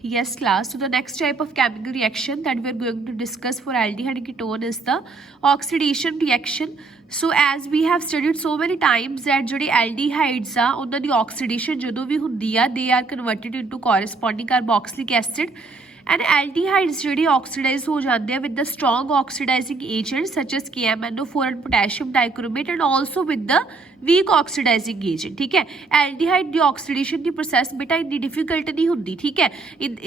Yes, class. So the next type of chemical reaction that we are going to discuss for aldehyde and ketone is the oxidation reaction. So as we have studied so many times that ਜਿਹੜੇ aldehydes ਆ ਉਹਨਾਂ ਦੀ oxidation ਜਦੋਂ ਵੀ ਹੁੰਦੀ ਆ they are converted into corresponding carboxylic acid and aldehydes ਜਿਹੜੇ oxidize ਹੋ ਜਾਂਦੇ ਆ with the strong oxidizing agents such as KMNO4 and potassium dichromate and also with the weak oxidizing agent. ਠੀਕ ਹੈ aldehyde ਦੀ oxidation ਦੀ process ਬੇਟਾ ਇੰਨੀ difficult ਨਹੀਂ ਹੁੰਦੀ ਠੀਕ ਹੈ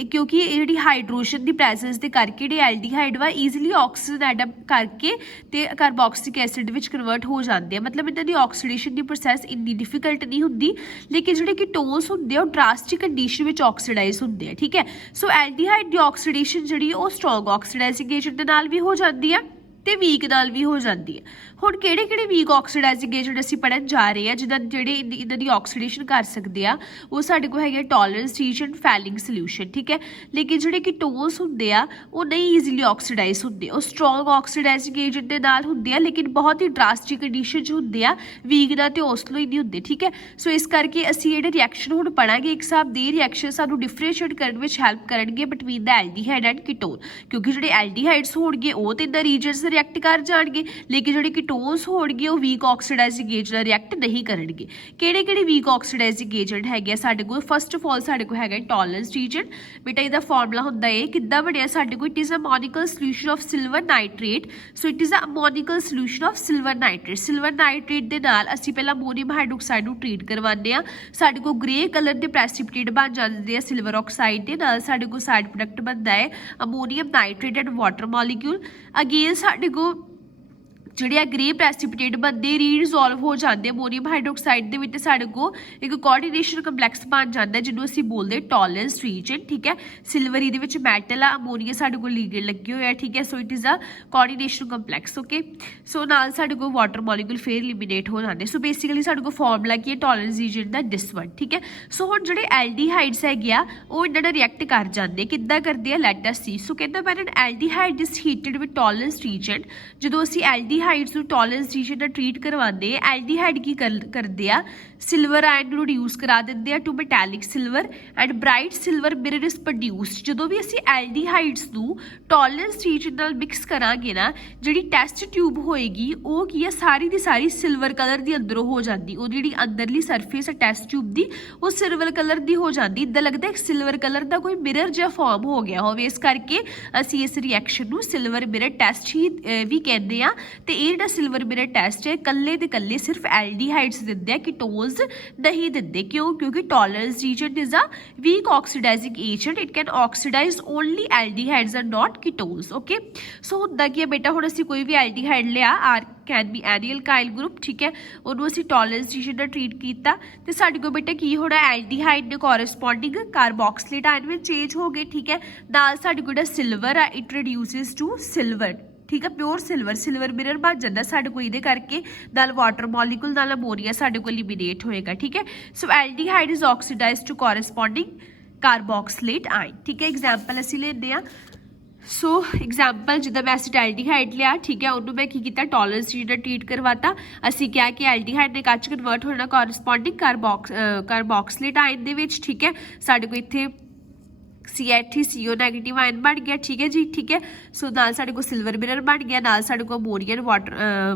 ਕਿਉਂਕਿ ਇਹ ਜਿਹੜੀ ਹਾਈਡਰੋਜਨ ਦੀ ਪ੍ਰੈਜ਼ੈਂਸ ਦੇ ਕਰਕੇ ਜਿਹੜੇ aldehyde ਵਾ ਈਜ਼ੀਲੀ ਆਕਸੀਜਨ ਐਡਮ ਕਰਕੇ ਤੇ ਕਾਰਬੋਕਸਿਲਿਕ ਐਸਿਡ ਵਿੱਚ ਕਨਵਰਟ ਹੋ ਜਾਂਦੇ ਆ ਮਤਲਬ ਇਹਨਾਂ ਦੀ ਆਕਸੀਡੇਸ਼ਨ ਦੀ ਪ੍ਰੋਸੈਸ ਇੰਨੀ ਡਿਫਿਕਲਟ ਨਹੀਂ ਹੁੰਦੀ ਲੇਕਿਨ ਜਿਹੜੇ ਕੀਟੋਨਸ ਹੁੰਦੇ ਆ ਉਹ ਡਰਾਸਟਿਕ ਕੰਡੀਸ਼ਨ ਵਿੱਚ ਆਕਸੀਡਾਈਜ਼ ਹੁੰਦੇ ਆ ਠੀਕ ਹੈ ਸੋ aldehyde ਦੀ ਆਕਸੀਡੇਸ਼ਨ ਜਿਹੜੀ ਉਹ ਸਟਰੋਂਗ ਆਕਸੀਡਾਈਜ਼ਿੰਗ ਏਜੰਟ ਦੇ ਨਾਲ ਵੀ ਹੋ ਜਾਂਦੀ ਆ ਤੇ ਵੀਕ ਨਾਲ ਵੀ ਹੋ ਜਾਂਦੀ ਹੈ ਹੁਣ ਕਿਹੜੇ ਕਿਹੜੇ ਵੀਕ ਆਕਸੀਡਾਈਜ਼ਿੰਗ ਏਜੰਟ ਅਸੀਂ ਪੜ੍ਹਨ ਜਾ ਰਹੇ ਹਾਂ ਜਿੱਦਾਂ ਜਿਹੜੇ ਇਹਨਾਂ ਦੀ ਆਕਸੀਡੇਸ਼ਨ ਕਰ ਸਕਦੇ ਆ ਉਹ ਸਾਡੇ ਕੋਲ ਹੈਗੇ ਟੋਲਰੈਂਸ ਰੀਜਨ ਫੈਲਿੰਗ ਸੋਲਿਊਸ਼ਨ ਠੀਕ ਹੈ ਲੇਕਿਨ ਜਿਹੜੇ ਕੀਟੋਨਸ ਹੁੰਦੇ ਆ ਉਹ ਨਹੀਂ ਈਜ਼ੀਲੀ ਆਕਸੀਡਾਈਜ਼ ਹੁੰਦੇ ਉਹ ਸਟਰੋਂਗ ਆਕਸੀਡਾਈਜ਼ਿੰਗ ਏਜੰਟ ਦੇ ਨਾਲ ਹੁੰਦੇ ਆ ਲੇਕਿਨ ਬਹੁਤ ਹੀ ਡਰਾਸਟਿਕ ਕੰਡੀਸ਼ਨ 'ਚ ਹੁੰਦੇ ਆ ਵੀਕ ਦਾ ਤੇ ਉਸ ਲਈ ਨਹੀਂ ਹੁੰਦੇ ਠੀਕ ਹੈ ਸੋ ਇਸ ਕਰਕੇ ਅਸੀਂ ਜਿਹੜੇ ਰਿਐਕਸ਼ਨ ਹੁਣ ਪੜਾਂਗੇ ਇੱਕ ਹਿਸਾਬ ਦੇ ਰਿਐਕਸ਼ਨ ਸਾਨੂੰ ਡਿਫਰੈਂਸ਼ੀਏਟ ਕਰਨ ਵਿੱਚ ਹੈਲਪ ਕਰਨਗੇ ਬਿਟਵੀਨ ਦਾ ਐਲਡੀਹਾਈਡ ਐਂਡ ਕੀਟੋਨ ਕਿਉਂਕਿ ਜਿਹੜੇ ਐਲਡੀਹਾਈਡਸ ਹੋਣਗੇ ਉਹ ਤੇ ਇਦਾਂ ਰੀਜਨਸ ਰਿਐਕਟ ਕਰ ਜਾਣਗੇ ਲੇਕਿਨ ਜਿਹੜੇ ਕੀਟੋਨਸ ਹੋਣਗੇ ਉਹ ਵੀਕ ਆਕਸੀਡਾਈਜ਼ਿੰਗ ਏਜੰਟ ਨਾਲ ਰਿਐਕਟ ਨਹੀਂ ਕਰਨਗੇ ਕਿਹੜੇ ਕਿਹੜੇ ਵੀਕ ਆਕਸੀਡਾਈਜ਼ਿੰਗ ਏਜੰਟ ਹੈਗੇ ਸਾਡੇ ਕੋਲ ਫਸਟ ਆਫ ਆਲ ਸਾਡੇ ਕੋਲ ਹੈਗਾ ਟੋਲਰੈਂਸ ਰੀਜਨ ਬੇਟਾ ਇਹਦਾ ਫਾਰਮੂਲਾ ਹੁੰਦਾ ਹੈ ਕਿੱਦਾਂ ਬਣਿਆ ਸਾਡੇ ਕੋਲ it is a ammoniacal solution of silver nitrate so it is a ammoniacal solution of silver nitrate ਦੇ ਨਾਲ ਅਸੀਂ ਪਹਿਲਾਂ ਅਮੋਨੀਅਮ ਹਾਈਡਰੋਕਸਾਈਡ ਨੂੰ ਟ੍ਰੀਟ ਕਰਵਾਉਂਦੇ ਆ ਸਾਡੇ ਕੋਲ ਗ੍ਰੇ ਕਲਰ ਦੇ ਪ੍ਰੈਸਿਪਿਟੇਟ ਬਣ ਜਾਂਦੇ ਆ ਸਿਲਵਰ ਆਕਸਾਈਡ ਦੇ ਨਾਲ ਸਾਡੇ ਕੋਲ ਸਾਈਡ ਪ੍ਰੋਡਕਟ ਬਣਦਾ ਹੈ ammonium nitrate and water molecule again ਸਾਡੇ ਕੋਲ ਜਿਹੜੇ ਆ ਗ੍ਰੇ ਪ੍ਰੈਸਿਪਿਟੇਟ ਬਣਦੇ ਰੀਡਿਜ਼ੋਲਵ ਹੋ ਜਾਂਦੇ ਅਮੋਨੀਅਮ ਹਾਈਡਰੋਕਸਾਈਡ ਦੇ ਵਿੱਚ ਸਾਡੇ ਕੋਲ ਇੱਕ ਕੋਆਰਡੀਨੇਸ਼ਨ ਕੰਪਲੈਕਸ ਬਣ ਜਾਂਦਾ ਜਿਹਨੂੰ ਅਸੀਂ ਬੋਲਦੇ ਟੋਲਰੈਂਸ ਰੀਜਨ ਠੀਕ ਹੈ ਸਿਲਵਰ ਇਹਦੇ ਵਿੱਚ ਮੈਟਲ ਆ ਅਮੋਨੀਆ ਸਾਡੇ ਕੋਲ ਲੀਗਡ ਲੱਗੇ ਹੋਏ ਆ ਠੀਕ ਹੈ so it is a coordination complex okay so ਨਾਲ ਸਾਡੇ ਕੋਲ ਵਾਟਰ ਮੋਲੀਕੂਲ ਫੇਰ ਐਲੀਮੀਨੇਟ ਹੋ ਜਾਂਦੇ ਸੋ ਬੇਸਿਕਲੀ ਸਾਡੇ ਕੋਲ ਫਾਰਮੂਲਾ ਕੀ ਹੈ ਟੋਲਰੈਂਸ ਰੀਜਨ ਦਾ ਦਿਸ ਵਨ ਠੀਕ ਹੈ ਸੋ ਹੁਣ ਜਿਹੜੇ ਐਲਡੀਹਾਈਡਸ ਹੈਗੇ ਆ ਉਹ ਇਹਨਾਂ ਨਾਲ ਰਿਐਕਟ ਕਰ ਜਾਂਦੇ ਕਿੱਦਾਂ ਕਰਦੇ ਆ ਲੈਟ ਅਸ ਸੀ ਸੋ ਕਹਿੰਦਾ when an aldehyde is heated with Tollens reagent ਜਦੋਂ ਅਸੀਂ ਐਲਡੀਹਾਈਡਸ ਨੂੰ ਟੋਲਰੈਂਸ ਰੀਜਨ ਨਾਲ ਟ੍ਰੀਟ ਕਰਵਾਉਂਦੇ ਐਲਡੀਹਾਈਡ ਕੀ ਕਰਦੇ ਆ ਸਿਲਵਰ ਆਇਨ ਨੂੰ ਰਿਡਿਊਸ ਕਰਾ ਦਿੰਦੇ ਆ to metallic silver and bright silver mirror is produced ਜਦੋਂ ਵੀ ਅਸੀਂ ਐਲਡੀਹਾਈਡਸ ਨੂੰ ਟੋਲਰੈਂਸ ਰੀਜਨ ਨਾਲ ਮਿਕਸ ਕਰਾਂਗੇ ਨਾ ਜਿਹੜੀ ਟੈਸਟ ਟਿਊਬ ਹੋਏਗੀ ਉਹ ਕੀ ਆ ਸਾਰੀ ਦੀ ਸਾਰੀ ਸਿਲਵਰ ਕਲਰ ਦੀ ਅੰਦਰੋਂ ਹੋ ਜਾਂਦੀ ਉਹ ਜਿਹੜੀ ਅੰਦਰਲੀ ਸਰਫੇਸ ਹੈ ਟੈਸਟ ਟਿਊਬ ਦੀ ਉਹ ਸਿਲਵਰ ਕਲਰ ਦੀ ਹੋ ਜਾਂਦੀ ਇੱਦਾਂ ਲੱਗਦਾ ਇੱਕ ਸਿਲਵਰ ਕਲਰ ਦਾ ਕੋਈ ਮਿਰਰ ਜਿਹਾ ਫਾਰਮ ਹੋ ਗਿਆ ਹੋਵੇ ਇਸ ਕਰਕੇ ਅਸੀਂ ਇਸ ਰਿਐਕਸ਼ਨ ਨੂੰ ਸਿਲਵਰ ਮਿਰਰ ਟੈਸਟ ਹੀ ਵੀ ਕਹਿੰਦੇ ਆ ਤੇ ਇਹ ਜਿਹੜਾ ਸਿਲਵਰ ਮਿਰਰ ਟੈਸਟ ਹੈ ਕੱਲੇ ਦੇ ਕੱਲੇ ਸਿਰਫ ਐਲਡੀਹਾਈਡਸ ਦਿੰਦੇ ਆ ਕੀਟੋਨਸ ਨਹੀਂ ਦਿੰਦੇ ਕਿਉਂ ਕਿਉਂਕਿ Tollens reagent is a weak oxidising agent it can oxidise only aldehydes and not ketones okay so ਹੁੰਦਾ ਕੀ ਹੈ ਬੇਟਾ ਹੁਣ ਅਸੀਂ ਕੋਈ ਵੀ ਐਲਡੀਹਾਈਡ ਲਿਆ R can be any alkyl group ਠੀਕ ਹੈ ਉਹਨੂੰ ਅਸੀਂ ਟੋਲਰੈਂਸ ਰੀਜਨ ਨਾਲ ਟ੍ਰੀਟ ਕੀਤਾ ਤੇ ਸਾਡੇ ਕੋਲ ਬੇਟਾ ਕੀ ਹੋਣਾ ਐਲਡੀਹਾਈਡ ਦੇ ਕੋਰਸਪੋਂਡਿੰਗ ਕਾਰਬੋਕਸਿਲੇਟ ਆਇਨ ਵਿੱਚ ਚੇਂਜ ਹੋ ਗਏ ਠੀਕ ਹੈ ਨਾਲ ਸਾਡੇ ਕੋਲ ਜਿਹੜਾ ਸਿਲਵਰ ਆ ਇਟ ਰਿਡਿਊਸਿਸ ਟੂ ਸਿਲਵਰ ਠੀਕ ਹੈ ਪਿਓਰ ਸਿਲਵਰ ਮਿਰਰ ਬਣ ਜਾਂਦਾ ਸਾਡੇ ਕੋਲ ਇਹਦੇ ਕਰਕੇ ਨਾਲ ਵਾਟਰ ਮੋਲੀਕੂਲ ਨਾਲ ਅਮੋਨੀਆ ਸਾਡੇ ਕੋਲ ਐਲੀਮੀਨੇਟ ਹੋਏਗਾ ਠੀਕ ਹੈ so aldehyde is oxidised to corresponding carboxylate ion ਠੀਕ ਹੈ ਐਗਜ਼ਾਮਪਲ ਅਸੀਂ ਲੈਂਦੇ ਆ ਸੋ ਐਗਜ਼ਾਮਪਲ ਜਿੱਦਾਂ ਮੈਂ ਐਲਡੀਹਾਈਡ ਲਿਆ ਠੀਕ ਹੈ ਉਹਨੂੰ ਮੈਂ ਕੀ ਕੀਤਾ ਟੋਲਰੈਂਸ ਰੀਜਨ ਟ੍ਰੀਟ ਕਰਵਾਤਾ ਅਸੀਂ ਕਿਹਾ ਕਿ ਐਲਡੀਹਾਈਡ ਨੇ ਕੱਚ ਕਨਵਰਟ ਹੋਣਾ ਕੋਰਸਪੋਂਡਿੰਗ ਕਾਰਬੋਕਸਿਲੇਟ ਆਇਨ ਦੇ ਵਿੱਚ ਠੀਕ ਹੈ ਸਾਡੇ ਕੋਲ ਇੱਥੇ CO ਨੈਗੇਟਿਵ ਆਇਨ ਬਣ ਗਿਆ ਠੀਕ ਹੈ ਜੀ ਠੀਕ ਹੈ ਸੋ ਨਾਲ ਸਾਡੇ ਕੋਲ ਸਿਲਵਰ ਮਿਰਰ ਬਣ ਗਿਆ ਨਾਲ ਸਾਡੇ ਕੋਲ ਅਮੋਨੀਅਨ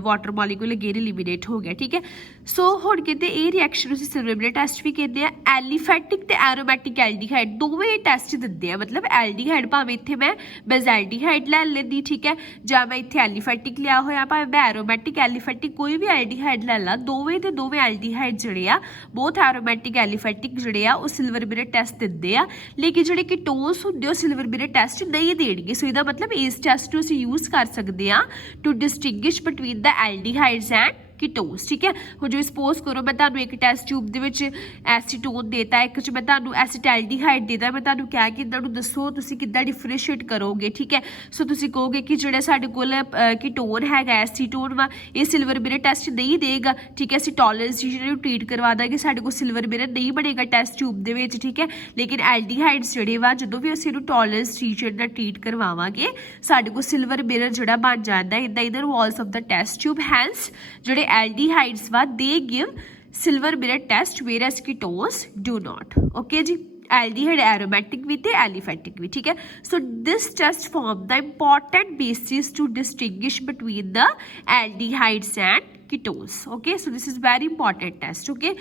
ਵਾਟਰ ਮੋਲੀਕੂਲ ਅਗੇਨ ਐਲੀਮੀਨੇਟ ਹੋ ਗਿਆ ਠੀਕ ਹੈ ਸੋ ਹੁਣ ਕਹਿੰਦੇ ਇਹ ਰਿਐਕਸ਼ਨ ਅਸੀਂ ਸਿਲਵਰ ਮਿਰਰ ਟੈਸਟ ਵੀ ਕਹਿੰਦੇ ਆ ਐਲੀਫੈਟਿਕ ਤੇ ਐਰੋਮੈਟਿਕ ਐਲਡੀਹਾਈਡ ਦੋਵੇਂ ਟੈਸਟ ਦਿੰਦੇ ਆ ਮਤਲਬ ਐਲਡੀਹਾਈਡ ਭਾਵੇਂ ਇੱਥੇ ਮੈਂ ਬੈਜ਼ੈਲਡੀਹਾਈਡ ਲੈ ਲੈਂਦੀ ਠੀਕ ਹੈ ਜਾਂ ਮੈਂ ਇੱਥੇ ਐਲੀਫੈਟਿਕ ਲਿਆ ਹੋਇਆ ਭਾਵੇਂ ਮੈਂ ਐਰੋਮੈਟਿਕ ਐਲੀਫੈਟਿਕ ਕੋਈ ਵੀ ਐਲਡੀਹਾਈਡ ਲੈ ਲਾ ਦੋਵੇਂ ਦੇ ਦੋਵੇਂ ਐਲਡੀਹਾਈਡ ਜਿਹੜੇ ਆ ਬਹੁਤ ਐਰੋਮੈਟਿਕ ਐਲੀਫੈਟਿਕ ਜਿਹੜੇ ਆ ਉਹ ਸਿਲਵਰ ਮਿਰਰ ਟੈਸਟ ਦਿੰਦੇ ਆ ਲੇਕਿਨ ਜਿਹੜੇ ਕੀਟੋਨਸ ਹੁੰਦੇ ਉਹ ਸਿਲਵਰ ਮਿਰਰ ਟੈਸਟ ਨਹੀਂ ਦੇਣਗੇ ਸੋ ਇਹਦਾ ਮਤਲਬ ਇਸ ਟੈਸਟ ਨੂੰ ਅਸੀਂ ਯੂਜ਼ ਕਰ ਸਕਦੇ ਹਾਂ to distinguish between the aldehydes and ketones ਠੀਕ ਹੈ ਹੁਣ ਜੋ ਸਪੋਜ਼ ਕਰੋ ਮੈਂ ਤੁਹਾਨੂੰ ਇੱਕ ਟੈਸਟ ਟਿਊਬ ਦੇ ਵਿੱਚ ਐਸੀਟੋਨ ਦੇਤਾ ਇੱਕ 'ਚ ਮੈਂ ਤੁਹਾਨੂੰ ਐਸੀਟੈਲਡੀਹਾਈਡ ਦੇਤਾ ਮੈਂ ਤੁਹਾਨੂੰ ਕਿਹਾ ਕਿ ਇਹਨਾਂ ਨੂੰ ਦੱਸੋ ਤੁਸੀਂ ਕਿੱਦਾਂ ਡਿਫਰੈਂਸ਼ੀਏਟ ਕਰੋਗੇ ਠੀਕ ਹੈ ਸੋ ਤੁਸੀਂ ਕਹੋਗੇ ਕਿ ਜਿਹੜਾ ਸਾਡੇ ਕੋਲ ਕੀਟੋਨ ਹੈਗਾ ਐਸੀਟੋਨ ਵਾ ਇਹ ਸਿਲਵਰ ਮਿਰਰ ਟੈਸਟ ਨਹੀਂ ਦੇਗਾ ਠੀਕ ਹੈ ਅਸੀਂ ਟੋਲਰੈਂਸ ਰੀਜਨ ਨੂੰ ਟ੍ਰੀਟ ਕਰਵਾ ਦਾਂਗੇ ਸਾਡੇ ਕੋਲ ਸਿਲਵਰ ਮਿਰਰ ਨਹੀਂ ਬਣੇਗਾ ਟੈਸਟ ਟਿਊਬ ਦੇ ਵਿੱਚ ਠੀਕ ਹੈ ਲੇਕਿਨ ਐਲਡੀਹਾਈਡਸ ਜਿਹੜੇ ਵਾ ਜਦੋਂ ਵੀ ਅਸੀਂ ਇਹਨੂੰ ਟੋਲਰੈਂਸ ਰੀਜਨ ਨਾਲ ਟ੍ਰੀਟ ਕਰਵਾਵਾਂਗੇ ਸਾਡੇ ਕੋਲ ਸਿਲਵਰ ਮਿਰਰ ਜਿਹੜਾ ਬਣ ਜਾਂਦਾ ਇਨ the inner walls of the test tube hence ਜਿਹੜੇ aldehydes they give silver mirror test whereas ketones do not okay ji aldehyde aromatic ਵੀ ਤੇ ਐਲੀਫੈਟਿਕ ਵੀ, ਠੀਕ ਹੈ। So this test form the important basis to distinguish between the aldehydes and ketones. Okay, so this is very important test. Okay,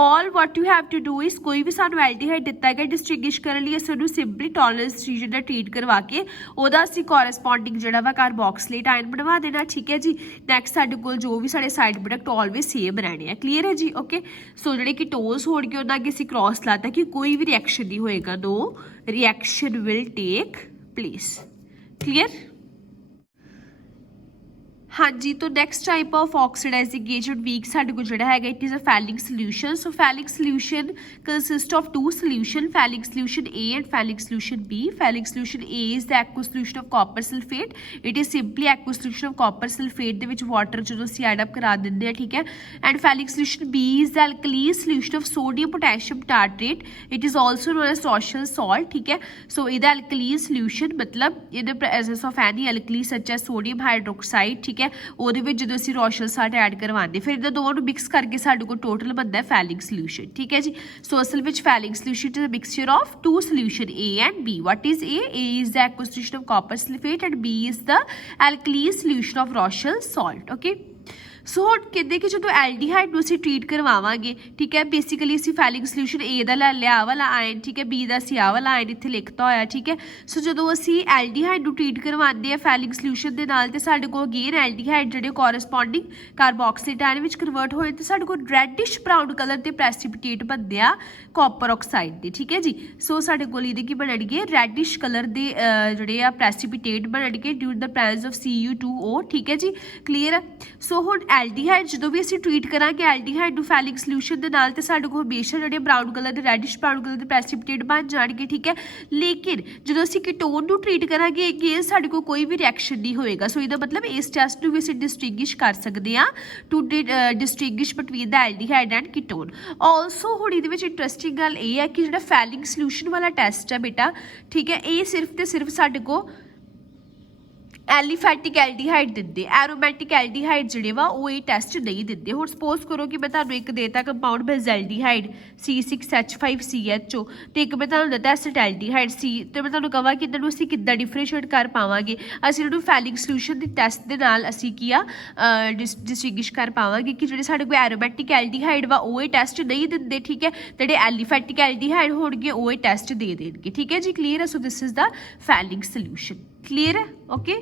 all what you have to do is कोई भी सानू aldehyde दिता है distinguish करने लिए सानू simply tolerance reason ਦਾ treat करवा के ਉਹਦਾ ਅਸੀਂ ਕੋਰਸਪੋਂਡਿੰਗ ਜਿਹੜਾ ਵਾ ਕਾਰਬੋਕਸਿਲੇਟ ਆਇਨ ਬਣਵਾ ਦੇਣਾ, ਠੀਕ ਹੈ ਜੀ। ਨੈਕਸਟ ਸਾਡੇ ਕੋਲ ਜੋ ਵੀ ਸਾਡੇ ਸਾਈਡ ਪ੍ਰੋਡਕਟ ਆਲਵੇਜ਼ ਸੇਮ ਰਹਿਣੇ ਆ, ਕਲੀਅਰ ਹੈ ਜੀ। ਓਕੇ, ਸੋ ਜਿਹੜੇ ਕੀਟੋਨਸ ਹੋਣਗੇ ਉਹਨਾਂ ਅੱਗੇ ਅਸੀਂ ਕ੍ਰਾਸ ਲਾਤਾ ਕਿ ਕੋਈ ਵੀ ਰਿਐਕਸ਼ਨ ਨਹੀਂ ਹੋਏਗਾ, no reaction will take place, clear. हाँ जी, तो next type of oxidising agent weak साडे कोल जिहड़ा हैगा it is a Fehling solution. So Fehling solution consist of two solution, Fehling solution A and Fehling solution B. Fehling solution A is the aqueous solution of copper sulphate, it is simply aqueous solution of copper sulphate दे which water जो असीं add up करा दिंदे आ, ठीक है। And Fehling solution B is the alkaline solution of sodium potassium tartrate, it is also known as Rochelle salt, ठीक है। So इहदा अल्कलीन सोल्यूशन मतलब in the presence of any alkali such as sodium hydroxide, ठीक है। ਉਹਦੇ ਵਿੱਚ ਜਦੋਂ ਅਸੀਂ ਰੋਸ਼ਲ ਸਾਲਟ ਐਡ ਕਰਵਾਉਂਦੇ ਫਿਰ ਇਹਨਾਂ ਦੋਵਾਂ ਨੂੰ ਮਿਕਸ ਕਰਕੇ ਸਾਡੇ ਕੋਲ ਟੋਟਲ ਬਣਦਾ ਹੈ ਫੈਲਿਕ ਸੋਲੂਸ਼ਨ, ਠੀਕ ਹੈ ਜੀ। ਸੋ ਅਸਲ ਵਿੱਚ Fehling solution is a mixture of two solution A and B। What is A? A is the aqueous solution of copper sulfate and B is the alkaline solution of Rochelle salt। okay, सो ਹੁਣ ਕਹਿੰਦੇ ਕਿ ਜਦੋਂ aldehyde ਨੂੰ ਅਸੀਂ treat ਕਰਵਾਵਾਂਗੇ, ਠੀਕ ਹੈ, basically ਅਸੀਂ ਫੈਲਿਕ ਸੋਲੂਸ਼ਨ ਏ ਦਾ ਲੈ ਲਿਆ, ਆਹ ਵਾਲਾ ਆਇਨ, ਠੀਕ ਹੈ, ਬੀ ਦਾ ਅਸੀਂ ਆਹ ਵਾਲਾ ਆਇਨ ਇੱਥੇ ਲਿਖਤਾ ਹੋਇਆ, ਠੀਕ ਹੈ। ਸੋ ਜਦੋਂ ਅਸੀਂ ਐਲਡੀਹਾਈਡ ਨੂੰ ਟਰੀਟ ਕਰਵਾਉਂਦੇ ਆ ਫੈਲਿਕ ਸੋਲੂਸ਼ਨ ਦੇ ਨਾਲ ਤੇ ਸਾਡੇ ਕੋਲ ਅਗੇਨ ਐਲਡੀਹਾਈਡ ਜਿਹੜੇ ਕੋਰਸਪੋਂਡਿੰਗ ਕਾਰਬੋਕਸਿਲੇਟ ਆਇਨ ਵਿੱਚ ਕਨਵਰਟ ਹੋਏ ਤੇ ਸਾਡੇ ਕੋਲ ਰੈਡਿਸ਼ ਬਰਾਊਨ ਕਲਰ ਦੇ ਪ੍ਰੈਸੀਪੀਟੇਟ ਬਣਦੇ ਆ ਕਾਪਰ ਆਕਸਾਈਡ ਦੇ, ਠੀਕ ਹੈ ਜੀ। ਸੋ ਸਾਡੇ ਕੋਲ ਇਹਦੇ ਕੀ ਬਣਨਗੇ ਰੈਡਿਸ਼ ਕਲਰ ਦੇ ਜਿਹੜੇ ਆ ਪ੍ਰੈਸੀਪੀਟੇਟ ਬਣਨਗੇ ਡਿਊ ਦ ਪ੍ਰੈਜ਼ੈਂਸ ਆਫ Cu2O, ਠੀਕ ਹੈ ਜੀ, ਕਲੀਅਰ ਹੈ। ਸੋ ਹੁਣ ਐਲਡੀਹਾਈਡ ਜਦੋਂ ਵੀ ਅਸੀਂ ਟਰੀਟ ਕਰਾਂਗੇ ਐਲਡੀਹਾਈਡ ਨੂੰ ਫੈਲਿਕ ਸੋਲੂਸ਼ਨ ਦੇ ਨਾਲ ਤੇ ਸਾਡੇ ਕੋਲ ਹਮੇਸ਼ਾ ਜਿਹੜੇ ਬਰਾਊਨ ਕਲਰ ਦੇ ਰੈਡਿਸ਼ ਬਰਾਊਨ ਕਲਰ ਦੇ ਪ੍ਰੈਸੀਪੀਟੇਟ ਬਣ ਜਾਣਗੇ, ਠੀਕ ਹੈ। ਲੇਕਿਨ ਜਦੋਂ ਅਸੀਂ ਕੀਟੋਨ ਨੂੰ ਟਰੀਟ ਕਰਾਂਗੇ ਅਗੇਨ ਸਾਡੇ ਕੋਲ ਕੋਈ ਵੀ ਰਿਐਕਸ਼ਨ ਨਹੀਂ ਹੋਏਗਾ। ਸੋ ਇਹਦਾ ਮਤਲਬ ਇਸ ਟੈਸਟ ਨੂੰ ਵੀ ਅਸੀਂ ਡਿਸਟਿੰਗੁਇਸ਼ ਕਰ ਸਕਦੇ ਹਾਂ to distinguish between the aldehyde and ketone. Also ਹੁਣ ਇਹਦੇ ਵਿੱਚ ਇੰਟਰਸਟਿੰਗ ਗੱਲ ਇਹ ਹੈ ਕਿ ਜਿਹੜਾ ਫੈਲਿਕ ਸੋਲੂਸ਼ਨ ਵਾਲਾ ਟੈਸਟ ਹੈ ਬੇਟਾ, ਠੀਕ ਹੈ, ਇਹ ਸਿਰਫ ਤੇ ਸਿਰਫ ਸਾਡੇ ਕੋਲ ਐਲੀਫੈਟਿਕ ਐਲਡੀਹਾਈਡ ਦਿੰਦੇ, ਐਰੋਮੈਟਿਕ ਐਲਡੀਹਾਈਡ ਜਿਹੜੇ ਵਾ ਉਹ ਇਹ ਟੈਸਟ ਨਹੀਂ ਦਿੰਦੇ। ਹੁਣ ਸਪੋਜ਼ ਕਰੋ ਕਿ ਮੈਂ ਤੁਹਾਨੂੰ ਇੱਕ ਦੇਤਾ ਕੰਪਾਊਂਡ ਬੈਂਜ਼ੈਲਡੀਹਾਈਡ C6H5CHO ਤੇ ਇੱਕ ਮੈਂ ਤੁਹਾਨੂੰ ਦਿੱਤਾ ਐਸਿਟੈਲਡੀਹਾਈਡ C, ਤੇ ਮੈਂ ਤੁਹਾਨੂੰ ਕਹਾਂ ਕਿ ਇਹਨਾਂ ਨੂੰ ਅਸੀਂ ਕਿੱਦਾਂ ਡਿਫਰੈਂਸ਼ੀਏਟ ਕਰ ਪਾਵਾਂਗੇ। ਅਸੀਂ ਇਹਨਾਂ ਨੂੰ ਫੈਲਿਕ ਸੋਲੂਸ਼ਨ ਦੇ ਟੈਸਟ ਦੇ ਨਾਲ ਅਸੀਂ ਕੀ ਆ ਡਿਸਟਿੰਗੁਇਸ਼ ਕਰ ਪਾਵਾਂਗੇ ਕਿ ਜਿਹੜੇ ਸਾਡੇ ਕੋਲ ਐਰੋਮੈਟਿਕ ਐਲਡੀਹਾਈਡ ਵਾ ਉਹ ਇਹ ਟੈਸਟ ਨਹੀਂ ਦਿੰਦੇ, ਠੀਕ ਹੈ, ਜਿਹੜੇ ਐਲੀਫੈਟਿਕ ਐਲਡੀਹਾਈਡ ਹੋਣਗੇ ਉਹ ਇਹ ਟੈਸਟ ਦੇ ਦੇਣਗੇ, ਠੀਕ ਹੈ ਜੀ, ਕਲੀਅਰ ਹੈ। So this is the Fehling solution, clear? Okay,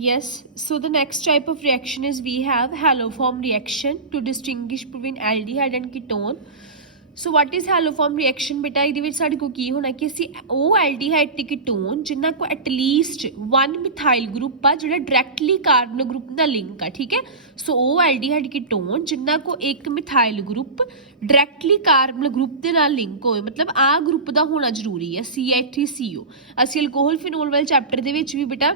yes, so the next type of reaction is we have haloform reaction to distinguish between aldehyde and ketone. So what is haloform reaction ਬੇਟਾ? ਇਹਦੇ ਵਿੱਚ ਸਾਡੇ ਕੋਲ ਕੀ ਹੋਣਾ ਕਿ ਅਸੀਂ ਉਹ aldehyde ਤੇ ਕੀਟੋਨ ਜਿਨ੍ਹਾਂ ਕੋ ਐਟਲੀਸਟ 1 ਮਿਥਾਈਲ ਗਰੁੱਪ ਆ ਜਿਹੜਾ ਡਾਇਰੈਕਟਲੀ ਕਾਰਬਨ ਗਰੁੱਪ ਨਾਲ ਲਿੰਕ ਆ, ਠੀਕ ਹੈ। ਸੋ ਉਹ ਐਲਡੀਹਾਈਡ ਕੀਟੋਨ ਜਿਨ੍ਹਾਂ ਕੋ ਇੱਕ methyl group directly carbon group ਦੇ ਨਾਲ ਲਿੰਕ ਹੋਵੇ, ਮਤਲਬ ਆ ਗਰੁੱਪ ਦਾ ਹੋਣਾ ਜ਼ਰੂਰੀ ਹੈ CH3CO। ਅਸੀਂ ਅਲਕੋਹਲ ਫਿਨੋਲ ਵਾਲੇ ਚੈਪਟਰ ਦੇ ਵਿੱਚ ਵੀ ਬੇਟਾ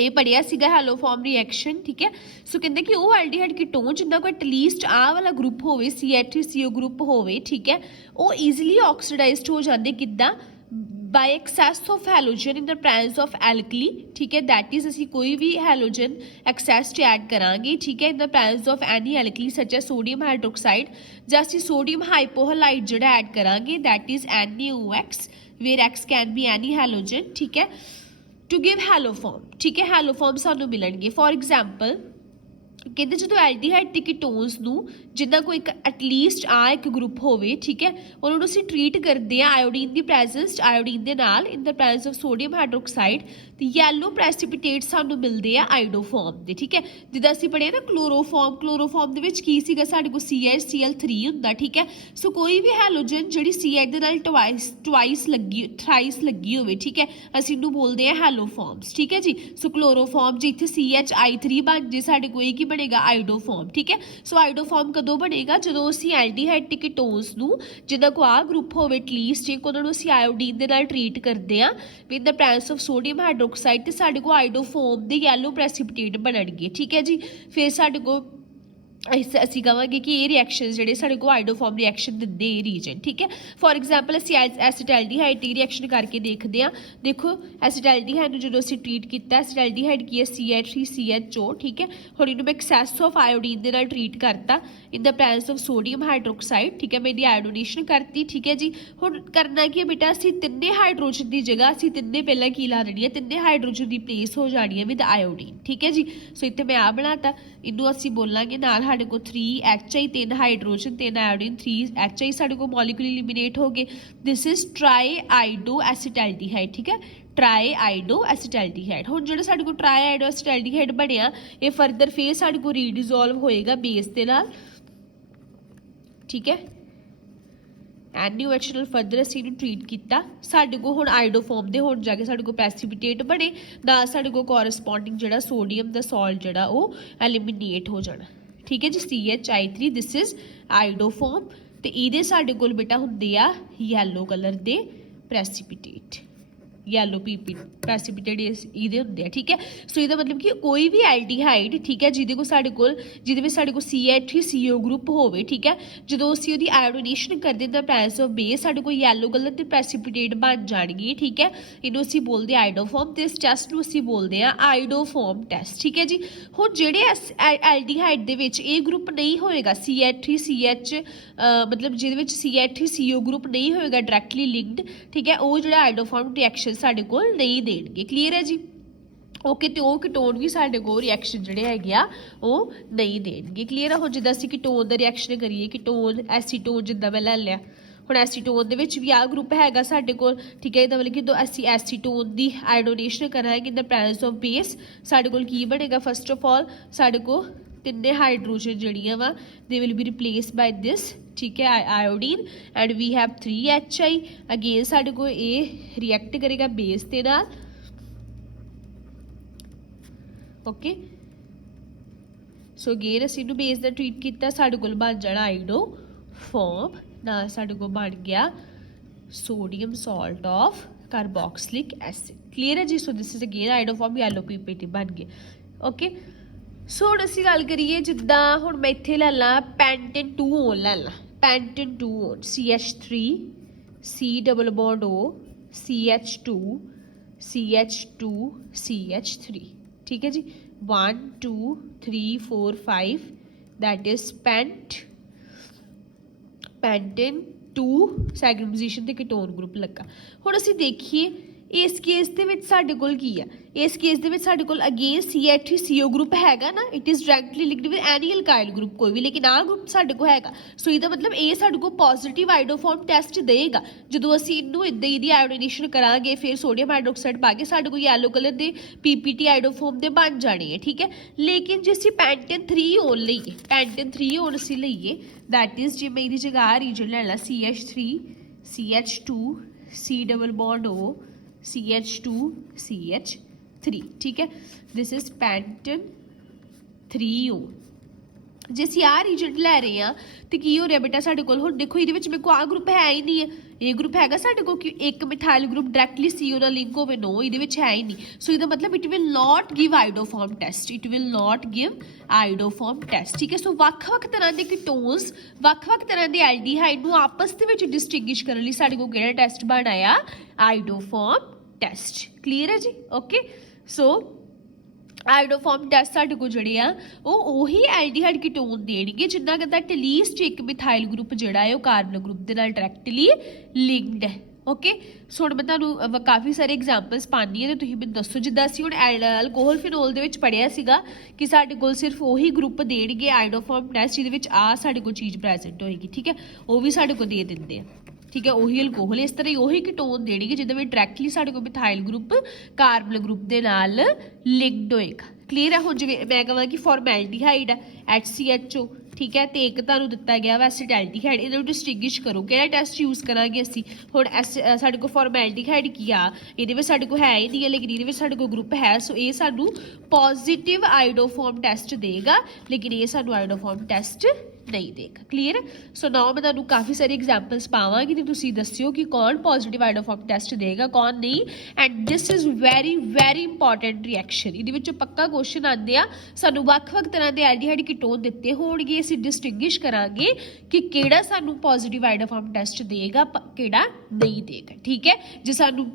ਇਹ ਪੜਿਆ ਸੀਗਾ ਹੈਲੋਫਾਰਮ ਰਿਐਕਸ਼ਨ, ਠੀਕ ਹੈ। ਸੋ ਕਹਿੰਦੇ ਕਿ ਉਹ ਐਲਡੀਹਾਈਡ ਕੀਟੋਨ ਜਿੰਨਾ ਕੋਈ ਐਟਲੀਸਟ ਆਹ ਵਾਲਾ ਗਰੁੱਪ ਹੋਵੇ CH3CO ਗਰੁੱਪ ਹੋਵੇ, ਠੀਕ ਹੈ, ਉਹ ਈਜ਼ੀਲੀ ਆਕਸੀਡਾਈਜ਼ਡ ਹੋ ਜਾਂਦੇ ਕਿੱਦਾਂ by excess of halogen in the presence of alkali, ठीक है, that is ਅਸੀਂ ਕੋਈ ਵੀ halogen excess ਚ ਐਡ ਕਰਾਂਗੇ, ਠੀਕ ਹੈ, in the presence of any alkali such as sodium hydroxide ਜਾਂ ਅਸੀਂ sodium hypohalite ਜਿਹੜਾ ਐਡ ਕਰਾਂਗੇ that is NaOX where X can be any halogen, ਠੀਕ ਹੈ, to give haloform, ਠੀਕ ਹੈ, haloform ਸਾਨੂੰ ਮਿਲਣਗੇ। ਫੋਰ ਐਗਜ਼ਾਮਪਲ ਕਹਿੰਦੇ ਜਦੋਂ ਐਲਡੀਹਾਈਡ ਤੇ ਕੀਟੋਨਸ ਨੂੰ ਜਿੰਨਾ ਕੋਈ ਇੱਕ ਐਟਲੀਸਟ ਆ ਇੱਕ ਗਰੁੱਪ ਹੋਵੇ, ਠੀਕ ਹੈ, ਉਹਨਾਂ ਨੂੰ ਅਸੀਂ ਟਰੀਟ ਕਰਦੇ ਆ ਆਇਓਡੀਨ ਦੀ ਪ੍ਰੈਜ਼ੈਂਸ, ਆਇਓਡੀਨ ਦੇ ਨਾਲ ਇਨ ਦ ਪ੍ਰੈਜ਼ੈਂਸ ਆਫ ਸੋਡੀਅਮ ਹਾਈਡਰੋਕਸਾਈਡ ਤੇ ਯੈਲੋ ਪ੍ਰੈਸੀਪੀਟੇਟ ਸਾਨੂੰ ਮਿਲਦੇ ਆ ਆਈਡੋਫਾਰਮ ਦੇ, ਠੀਕ ਹੈ। ਜਿੱਦਾਂ ਅਸੀਂ ਪੜ੍ਹਿਆ ਨਾ ਕਲੋਰੋਫਾਰਮ, ਕਲੋਰੋਫਾਰਮ ਦੇ ਵਿੱਚ ਕੀ ਸੀਗਾ ਸਾਡੇ ਕੋਲ CHCl3 ਹੁੰਦਾ, ਠੀਕ ਹੈ। ਸੋ ਕੋਈ ਵੀ ਹੈਲੋਜਨ ਜਿਹੜੀ CH ਦੇ ਨਾਲ ਥਰਾਈਸ ਲੱਗੀ ਹੋਵੇ, ਠੀਕ ਹੈ, ਅਸੀਂ ਇਹਨੂੰ ਬੋਲਦੇ ਆ ਹੈਲੋਫਾਰਮਸ, ਠੀਕ ਹੈ ਜੀ। ਸੋ ਕਲੋਰੋਫਾਰਮ ਜੇ ਇੱਥੇ CHI3 ਬਣ ਜੇ ਸਾਡੇ ਕੋਈ ਕੀ ਬਣੇਗਾ ਆਈਡੋਫਾਰਮ, ਠੀਕ ਹੈ। ਸੋ ਆਈਡੋਫਾਰਮ ਕਦੋਂ ਬਣੇਗਾ ਜਦੋਂ ਅਸੀਂ ਐਲਡੀਹਾਈਡ ਤੇ ਕੀਟੋਨਸ ਨੂੰ ਜਿਹਦਾ ਕੋ ਆ ਗਰੁੱਪ ਹੋਵੇ ਐਟਲੀਸਟ ਇੱਕ ਉਹਨਾਂ ਨੂੰ ਅਸੀਂ ਆਇਓਡੀਨ ਦੇ ਨਾਲ ਟਰੀਟ ਕਰਦੇ ਆ with the presence of sodium hydroxide ਤੇ ਸਾਡੇ ਕੋਲ ਆਈਡੋਫਾਰਮ ਦੇ ਯੈਲੋ ਪ੍ਰੈਸੀਪੀਟੇਟ ਬਣਨਗੇ, ਠੀਕ ਹੈ ਜੀ। ਫਿਰ ਸਾਡੇ ਕੋਲ ਅਸੀਂ ਕਹਾਂਗੇ ਕਿ ਇਹ ਰਿਐਕਸ਼ਨਸ ਜਿਹੜੇ ਸਾਡੇ ਕੋਲ ਆਈਡੋਫਾਰਮ ਰਿਐਕਸ਼ਨ ਦਿੰਦੇ ਇਹ ਰੀਜਨ, ਠੀਕ ਹੈ। ਫੋਰ ਐਗਜ਼ਾਮਪਲ ਅਸੀਂ ਐਸੀਟੈਲਡੀਹਾਈਡ ਦੀ ਰਿਐਕਸ਼ਨ ਕਰਕੇ ਦੇਖਦੇ ਹਾਂ। ਦੇਖੋ ਐਸੀਟੈਲਡੀਹਾਈਡ ਨੂੰ ਜਦੋਂ ਅਸੀਂ ਟ੍ਰੀਟ ਕੀਤਾ, ਐਸੀਟੈਲਡੀਹਾਈਡ ਕੀ ਹੈ CH3CHO, ਠੀਕ ਹੈ। ਹੁਣ ਇਹਨੂੰ ਮੈਂ ਐਕਸੈਸ ਆਫ ਆਇਓਡੀਨ ਦੇ ਨਾਲ ਟ੍ਰੀਟ ਕਰਤਾ ਇਨ ਦ ਪ੍ਰੈਜ਼ੈਂਸ ਆਫ ਸੋਡੀਅਮ ਹਾਈਡਰੋਕਸਾਈਡ, ਠੀਕ ਹੈ। ਮੈਂ ਇਹਦੀ ਆਇਓਡੀਨੇਸ਼ਨ ਕਰਤੀ, ਠੀਕ ਹੈ ਜੀ। ਹੁਣ ਕਰਨਾ ਕੀ ਹੈ ਬੇਟਾ, ਅਸੀਂ ਤਿੰਨੇ ਹਾਈਡਰੋਜਨ ਦੀ ਜਗ੍ਹਾ ਅਸੀਂ ਤਿੰਨੇ ਪਹਿਲਾਂ ਕੀ ਲਾ ਦੇਣੀ ਹੈ, ਤਿੰਨੇ ਹਾਈਡਰੋਜਨ ਦੀ ਪਲੇਸ ਹੋ ਜਾਣੀ ਹੈ ਵਿਦ ਆਇਓਡੀਨ, ਠੀਕ ਹੈ ਜੀ। ਸੋ ਇੱਥੇ ਮੈਂ ਆ ਬਣਾਤਾ, ਇਹਨੂੰ ਅਸੀਂ ਬੋਲਾਂਗੇ ਨਾਲ ਸਾਡੇ ਕੋਲ 3HI 3 ਹਾਈਡਰੋਜਨ 3 ਆਇਓਡੀਨ 3HI ਸਾਡੇ ਕੋਲ ਮੋਲੀਕੂਲ ਐਲੀਮੀਨੇਟ ਹੋ ਗਏ। ਦਿਸ ਇਜ਼ ਟਰਾਈ ਆਈਡੋ ਐਸੀਟੈਲਡੀਹਾਈਡ, ਠੀਕ ਹੈ, ਟਰਾਈ ਆਈਡੋ ਐਸੀਟੈਲਡੀਹਾਈਡ। ਹੁਣ ਜਿਹੜਾ ਸਾਡੇ ਕੋਲ ਟਰਾਈ ਆਈਡੋ ਐਸੀਟੈਲਡੀਹਾਈਡ ਬਣਿਆ, ਇਹ ਫਰਦਰ ਫੇਰ ਸਾਡੇ ਕੋਲ ਰੀਡਿਜ਼ੋਲਵ ਹੋਏਗਾ ਬੇਸ ਦੇ ਨਾਲ, ਠੀਕ ਹੈ। NaOH ਨਾਲ ਫਰਦਰ ਅਸੀਂ ਇਹਨੂੰ ਟ੍ਰੀਟ ਕੀਤਾ, ਸਾਡੇ ਕੋਲ ਹੁਣ ਆਈਡੋਫਾਰਮ ਦੇ ਹੁਣ ਜਾ ਕੇ ਸਾਡੇ ਕੋਲ ਪ੍ਰੈਸੀਪੀਟੇਟ ਬਣੇ, ਨਾਲ ਸਾਡੇ ਕੋਲ ਕੋਰਸਪੋਂਡਿੰਗ ਜਿਹੜਾ ਸੋਡੀਅਮ ਦਾ ਸਾਲਟ ਜਿਹੜਾ ਉਹ ਐਲੀਮੀਨੇਟ ਹੋ ਜਾਣਾ, ਠੀਕ ਹੈ ਜੀ। CHI3 ਦਿਸ ਇਜ਼ ਆਈਡੋਫਾਰਮ, ਤੇ ਇਹਦੇ ਸਾਡੇ ਕੋਲ ਬੇਟਾ ਹੁੰਦੇ ਆ ਯੈਲੋ ਕਲਰ ਦੇ ਪ੍ਰੈਸੀਪੀਟੇਟ, ਯੈਲੋ ਪ੍ਰੈਸੀਪੀਟੇਟ ਇਹਦੇ ਹੁੰਦੇ ਆ, ਠੀਕ ਹੈ। ਸੋ ਇਹਦਾ ਮਤਲਬ ਕਿ ਕੋਈ ਵੀ ਐਲਡੀਹਾਈਡ, ਠੀਕ ਹੈ, ਜਿਹਦੇ ਵਿੱਚ ਸਾਡੇ ਕੋਲ CH3CO ਗਰੁੱਪ ਹੋਵੇ, ਠੀਕ ਹੈ, ਜਦੋਂ ਅਸੀਂ ਉਹਦੀ ਆਇਓਡੀਨੇਸ਼ਨ ਕਰਦੇ ਤਾਂ ਪ੍ਰੈਜ਼ੈਂਸ ਆਫ ਬੇਸ ਸਾਡੇ ਕੋਲ ਯੈਲੋ ਕਲਰ ਦੇ ਪ੍ਰੈਸੀਪੀਟੇਟ ਬਣ ਜਾਣਗੇ, ਠੀਕ ਹੈ। ਇਹਨੂੰ ਅਸੀਂ ਬੋਲਦੇ ਆ ਆਈਡੋਫਾਰਮ, ਤੇ ਇਸ ਟੈਸਟ ਨੂੰ ਅਸੀਂ ਬੋਲਦੇ ਆ ਆਈਡੋਫਾਰਮ ਟੈਸਟ, ਠੀਕ ਹੈ ਜੀ। ਹੁਣ ਜਿਹੜੇ ਐਲਡੀਹਾਈਡ ਦੇ ਵਿੱਚ ਇਹ ਗਰੁੱਪ ਨਹੀਂ ਹੋਏਗਾ, CH3CH ਮਤਲਬ ਜਿਹਦੇ ਵਿੱਚ CH3CO ਗਰੁੱਪ ਨਹੀਂ ਹੋਏਗਾ ਡਾਇਰੈਕਟਲੀ ਲਿੰਕਡ, ਠੀਕ ਹੈ, ਉਹ ਜਿਹੜਾ ਆਈਡੋਫਾਰਮ ਰਿਐਕਸ਼ਨ ਸਾਡੇ ਕੋਲ ਨਹੀਂ ਦੇਣਗੇ, ਕਲੀਅਰ ਹੈ ਜੀ। ਓਕੇ, ਤੇ ਉਹ ਕੀਟੋਨ ਵੀ ਸਾਡੇ ਕੋਲ ਰਿਐਕਸ਼ਨ ਜਿਹੜੇ ਹੈਗੇ ਆ ਉਹ ਨਹੀਂ ਦੇਣਗੇ, ਕਲੀਅਰ ਆ। ਹੁਣ ਜਿੱਦਾਂ ਅਸੀਂ ਕੀਟੋਨ ਦਾ ਰਿਐਕਸ਼ਨ ਕਰੀਏ, ਕੀਟੋਨ ਐਸੀਟੋਨ ਜਿੱਦਾਂ ਮੈਂ ਲੈ ਲਿਆ, ਹੁਣ ਐਸੀਟੋਨ ਦੇ ਵਿੱਚ ਵੀ ਆਹ ਗਰੁੱਪ ਹੈਗਾ ਸਾਡੇ ਕੋਲ, ਠੀਕ ਹੈ। ਇਹਦਾ ਮਤਲਬ ਕਿ ਜਦੋਂ ਅਸੀਂ ਐਸੀਟੋਨ ਦੀ ਆਇਓਡੀਨੇਸ਼ਨ ਕਰਾਂਗੇ ਇਨ ਦ ਪ੍ਰੈਜ਼ੈਂਸ ਆਫ ਬੇਸ, ਸਾਡੇ ਕੋਲ ਕੀ ਬਣੇਗਾ, ਫਸਟ ਆਫ ਆਲ ਸਾਡੇ ਕੋਲ ਤਿੰਨੇ ਹਾਈਡਰੋਜਨ ਜਿਹੜੀਆਂ ਵਾ ਦੇ will be replace by this, ਠੀਕ ਹੈ, iodine, and we have 3HI। Again ਸਾਡੇ ਕੋਲ ਇਹ ਰਿਐਕਟ ਕਰੇਗਾ ਬੇਸ ਦੇ ਨਾਲ, ਓਕੇ। ਸੋ ਅਗੇਨ ਅਸੀਂ ਇਹਨੂੰ ਬੇਸ ਦਾ ਟ੍ਰੀਟ ਕੀਤਾ, ਸਾਡੇ ਕੋਲ ਬਣ ਜਾਣਾ ਆਈਡੋਫਾਰਮ, ਨਾਲ ਸਾਡੇ ਕੋਲ ਬਣ ਗਿਆ sodium salt of carboxylic acid, clear ਹੈ ਜੀ। So this is again iodoform, yellow PPT ਬਣ ਗਏ, ਓਕੇ। ਸੋ ਹੁਣ ਅਸੀਂ ਗੱਲ ਕਰੀਏ, ਜਿੱਦਾਂ ਹੁਣ ਮੈਂ ਇੱਥੇ ਲੈ ਲਾਂ ਪੈਂਟਨ 2 ਲੈ ਲਾਂ, ਪੈਂਟਨ 2 CH3 C double bond O CH2 CH2 CH3, ਠੀਕ ਹੈ ਜੀ। 1 2 3 4 5 that is ਪੈਂਟਨ 2 ਸੈਕੰਡ ਪੋਜੀਸ਼ਨ ਤੇ ਕੀਟੋਨ ਗਰੁੱਪ ਲੱਗਾ। ਹੁਣ ਅਸੀਂ ਦੇਖੀਏ ਇਸ ਕੇਸ ਦੇ ਵਿੱਚ ਸਾਡੇ ਕੋਲ ਕੀ ਆ, ਇਸ ਕੇਸ ਦੇ ਵਿੱਚ ਸਾਡੇ ਕੋਲ ਅਗੇਨ CH3CO ਗਰੁੱਪ ਹੈਗਾ ਨਾ, it is directly linked with any alkyl group ਕੋਈ ਵੀ, ਲੇਕਿਨ ਆਹ ਗਰੁੱਪ ਸਾਡੇ ਕੋਲ ਹੈਗਾ। ਸੋ ਇਹਦਾ ਮਤਲਬ ਇਹ ਸਾਡੇ ਕੋਲ ਪੋਜ਼ਿਟਿਵ ਆਈਡੋਫਾਰਮ ਟੈਸਟ ਦੇਗਾ। ਜਦੋਂ ਅਸੀਂ ਇਹਨੂੰ ਇੱਦਾਂ ਇਹਦੀ ਆਇਓਡੀਨੇਸ਼ਨ ਕਰਾਂਗੇ, ਫਿਰ ਸੋਡੀਅਮ ਹਾਈਡਰੋਕਸਾਈਡ ਪਾ ਕੇ ਸਾਡੇ ਕੋਲ ਯੈਲੋ ਕਲਰ ਦੇ PPT ਆਈਡੋਫਾਰਮ ਦੇ ਬਣ ਜਾਣੇ ਹੈ, ਠੀਕ ਹੈ। ਲੇਕਿਨ ਜੇ ਅਸੀਂ ਪੈਂਟਨ 3 ਲਈਏ, ਪੈਂਟਨ 3 ਅਸੀਂ ਲਈਏ, ਦੈਟ ਇਜ਼ ਜੇ ਮੈਂ ਇਹਦੀ ਜਗ੍ਹਾ ਰੀਜਨ ਲੈ ਲਾ CH3 CH2 C double bond O CH2 CH3, ਠੀਕ ਹੈ। This is pentan 3O। ਜੇ ਅਸੀਂ ਆਹ ਰੀਜਨ ਲੈ ਰਹੇ ਹਾਂ ਤੇ ਕੀ ਹੋ ਰਿਹਾ ਬੇਟਾ, ਸਾਡੇ ਕੋਲ ਹੁਣ ਦੇਖੋ ਇਹਦੇ ਵਿੱਚ ਮੇਰੇ ਕੋਲ ਆਹ ਗਰੁੱਪ ਹੈ ਹੀ ਨਹੀਂ ਹੈ, ਇਹ ਗਰੁੱਪ ਹੈਗਾ ਸਾਡੇ ਕੋਲ ਕਿ ਇੱਕ ਮਿਥਾਈਲ ਗਰੁੱਪ ਡਾਇਰੈਕਟਲੀ CO ਨਾਲ ਲਿੰਕ ਹੋਵੇ, ਨੋ, ਇਹਦੇ ਵਿੱਚ ਹੈ ਹੀ ਨਹੀਂ। ਸੋ ਇਹਦਾ ਮਤਲਬ it will not give iodoform test, it will not give iodoform test, ਠੀਕ ਹੈ। ਸੋ ਵੱਖ-ਵੱਖ ਤਰ੍ਹਾਂ ਦੇ ਕੀਟੋਨਸ, ਵੱਖ-ਵੱਖ ਤਰ੍ਹਾਂ ਦੇ ਐਲਡੀਹਾਈਡ ਨੂੰ ਆਪਸ ਦੇ ਵਿੱਚ ਡਿਸਟਿੰਗੁਇਸ਼ ਕਰਨ ਲਈ ਸਾਡੇ ਕੋਲ ਕਿਹੜਾ ਟੈਸਟ ਬਣਾਇਆ, ਆਈਡੋਫਾਰਮ ਟੈਸਟ, ਕਲੀਅਰ ਹੈ ਜੀ, ਓਕੇ। ਸੋ ਆਈਡੋਫਾਰਮ ਟੈਸਟ ਸਾਡੇ ਕੋਲ ਜਿਹੜੇ ਆ ਉਹ ਉਹੀ ਐਲਡੀਹਾਈਡ ਕੀਟੋਨ ਦੇਣਗੇ ਜਿੰਨਾ ਕਿ ਐਟਲੀਸਟ ਇੱਕ ਮਿਥਾਈਲ ਗਰੁੱਪ ਜਿਹੜਾ ਹੈ ਉਹ ਕਾਰਬਨ ਗਰੁੱਪ ਦੇ ਨਾਲ ਡਾਇਰੈਕਟਲੀ ਲਿੰਕਡ ਹੈ, ਓਕੇ। ਸੋ ਹੁਣ ਮੈਂ ਤੁਹਾਨੂੰ ਕਾਫੀ ਸਾਰੇ ਐਗਜ਼ਾਮਪਲਸ ਪਾਉਂਦੀ ਹਾਂ ਤੇ ਤੁਸੀਂ ਮੈਨੂੰ ਦੱਸੋ, ਜਿੱਦਾਂ ਅਸੀਂ ਹੁਣ ਅਲਕੋਹਲ ਫਿਨੋਲ ਦੇ ਵਿੱਚ ਪੜ੍ਹਿਆ ਸੀਗਾ ਕਿ ਸਾਡੇ ਕੋਲ ਸਿਰਫ ਉਹੀ ਗਰੁੱਪ ਦੇਣਗੇ ਆਈਡੋਫਾਰਮ ਟੈਸਟ ਜਿਹਦੇ ਵਿੱਚ ਆ ਸਾਡੇ ਕੋਲ ਚੀਜ਼ ਪ੍ਰੈਜ਼ੈਂਟ ਹੋਏਗੀ, ਠੀਕ ਹੈ, ਉਹ ਵੀ ਸਾਡੇ ਕੋਲ ਦੇ ਦਿੰਦੇ ਆ, ਠੀਕ ਹੈ। ਉਹੀ ਅਲਕੋਹਲ ਇਸ ਤਰ੍ਹਾਂ ਹੀ ਉਹੀ ਕੀਟੋਨ ਦੇਣਗੇ ਜਿਹਦੇ ਵਿੱਚ ਡਾਇਰੈਕਟਲੀ ਸਾਡੇ ਕੋਲ ਮਿਥਾਈਲ ਗਰੁੱਪ ਕਾਰਬਨ ਗਰੁੱਪ ਦੇ ਨਾਲ ਲਿੰਕਡ ਹੋਏਗਾ, ਕਲੀਅਰ ਹੈ। ਹੁਣ ਜਿਵੇਂ ਮੈਂ ਕਹਾਂ ਕਿ ਫਾਰਮੈਲਡੀਹਾਈਡ ਹੈ HCHO, ਠੀਕ ਹੈ, ਤੇ ਇੱਕ ਤੁਹਾਨੂੰ ਦਿੱਤਾ ਗਿਆ ਵਾ ਐਸੀਟੈਲਡੀਹਾਈਡ, ਇਹਨਾਂ ਨੂੰ ਡਿਸਟਿੰਗੁਇਸ਼ ਕਰੋ ਕਿਹੜਾ ਟੈਸਟ ਯੂਜ਼ ਕਰਾਂਗੇ ਅਸੀਂ। ਹੁਣ ਸਾਡੇ ਕੋਲ ਫਾਰਮੈਲਡੀਹਾਈਡ ਕੀ ਆ, ਇਹਦੇ ਵਿੱਚ ਸਾਡੇ ਕੋਲ ਹੈ ਹੀ ਨਹੀਂ ਹੈ, ਲੇਕਿਨ ਇਹਦੇ ਵਿੱਚ ਸਾਡੇ ਕੋਲ ਗਰੁੱਪ ਹੈ, ਸੋ ਇਹ ਸਾਨੂੰ ਪੋਜ਼ਿਟਿਵ ਆਈਡੋਫਾਰਮ ਟੈਸਟ ਦੇਗਾ, ਲੇਕਿਨ ਇਹ ਸਾਨੂੰ ਆਈਡੋਫਾਰਮ ਟੈਸਟ नहीं देगा। क्लीयर है? सो नाउ मैं तुहानू काफ़ी सारी एग्जाम्पल्स पावांगी तो तुसीं दस्सिओ कि कौन पॉजिटिव आइडोफॉर्म टेस्ट देगा कौन नहीं। And this is very very important reaction. ਇਹਦੇ ਵਿੱਚੋਂ ਪੱਕਾ ਕੁਐਸਚਨ ਆਉਂਦੇ ਆ ਸਾਨੂੰ ਵੱਖ-ਵੱਖ ਤਰ੍ਹਾਂ ਦੇ ਐਲਡੀਹਾਈਡ ਕੀਟੋਨ ਦਿੱਤੇ ਹੋਣਗੇ, ਅਸੀਂ ਡਿਸਟਿੰਗੁਇਸ਼ ਕਰਾਂਗੇ ਕਿ ਕਿਹੜਾ ਸਾਨੂੰ ਪੋਜ਼ਿਟਿਵ ਆਈਡੋਫਾਰਮ ਟੈਸਟ ਦੇਗਾ ਕਿਹੜਾ ਨਹੀਂ ਦੇਗਾ। ਠੀਕ ਹੈ, ਜੇ ਸਾਨੂੰ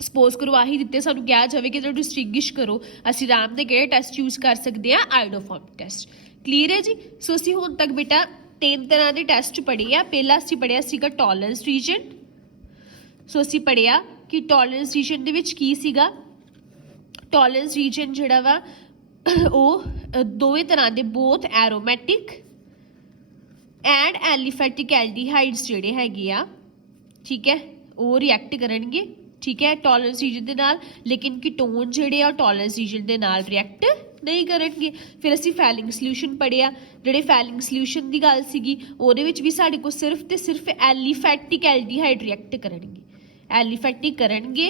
ਸਪੋਜ਼ ਕਰੋ ਆਹੀ ਦਿੱਤੇ ਸਾਨੂੰ ਕਿਹਾ ਜਾਵੇ ਕਿ ਡਿਸਟਿੰਗੁਇਸ਼ ਕਰੋ ਅਸੀਂ ਆਰਾਮ ਦੇ ਕਿਹੜੇ ਟੈਸਟ ਯੂਜ਼ ਕਰ ਸਕਦੇ ਆ ਆਈਡੋਫਾਰਮ ਟੈਸਟ। ਕਲੀਅਰ ਹੈ ਜੀ? ਸੋ ਅਸੀਂ ਹੁਣ ਤੱਕ ਬੇਟਾ 3 ਤਰ੍ਹਾਂ ਦੇ ਟੈਸਟ ਪੜ੍ਹੇ ਆ। ਪਹਿਲਾ ਅਸੀਂ ਪੜ੍ਹਿਆ ਸੀਗਾ ਟੋਲਰੈਂਸ ਰੀਜਨ। ਸੋ ਅਸੀਂ ਪੜ੍ਹਿਆ ਕਿ ਟੋਲਰੈਂਸ ਰੀਜਨ ਦੇ ਵਿੱਚ ਕੀ ਸੀਗਾ। ਟੋਲਰੈਂਸ ਰੀਜਨ ਜਿਹੜਾ ਵਾ ਉਹ ਦੋਵੇਂ ਤਰ੍ਹਾਂ ਦੇ ਬੋਥ ਐਰੋਮੈਟਿਕ ਐਂਡ ਐਲੀਫੈਟਿਕ ਐਲਡੀਹਾਈਡਸ ਜਿਹੜੇ ਹੈਗੇ ਆ, ਠੀਕ ਹੈ, ਉਹ ਰਿਐਕਟ ਕਰਨਗੇ। ਠੀਕ ਹੈ, ਟੋਲਰੈਂਸ ਰੀਜਨ ਦੇ ਨਾਲ, ਲੇਕਿਨ ਕੀਟੋਨ ਜਿਹੜੇ ਆ ਟੋਲਰੈਂਸ ਰੀਜਨ ਦੇ ਨਾਲ ਰਿਐਕਟ ਨਹੀਂ ਕਰਨਗੇ। ਫਿਰ ਅਸੀਂ ਫੈਲਿੰਗ ਸੋਲਿਊਸ਼ਨ ਪੜ੍ਹਿਆ। ਜਿਹੜੇ ਫੈਲਿੰਗ ਸੋਲਿਊਸ਼ਨ ਦੀ ਗੱਲ ਸੀਗੀ ਉਹਦੇ ਵਿੱਚ ਵੀ ਸਾਡੇ ਕੋਲ ਸਿਰਫ ਤੇ ਸਿਰਫ ਐਲੀਫੈਟਿਕ ਐਲਡੀਹਾਈਡ ਰਿਐਕਟ ਕਰਨਗੇ। ਐਲੀਫੈਟਿਕ ਕਰਨਗੇ,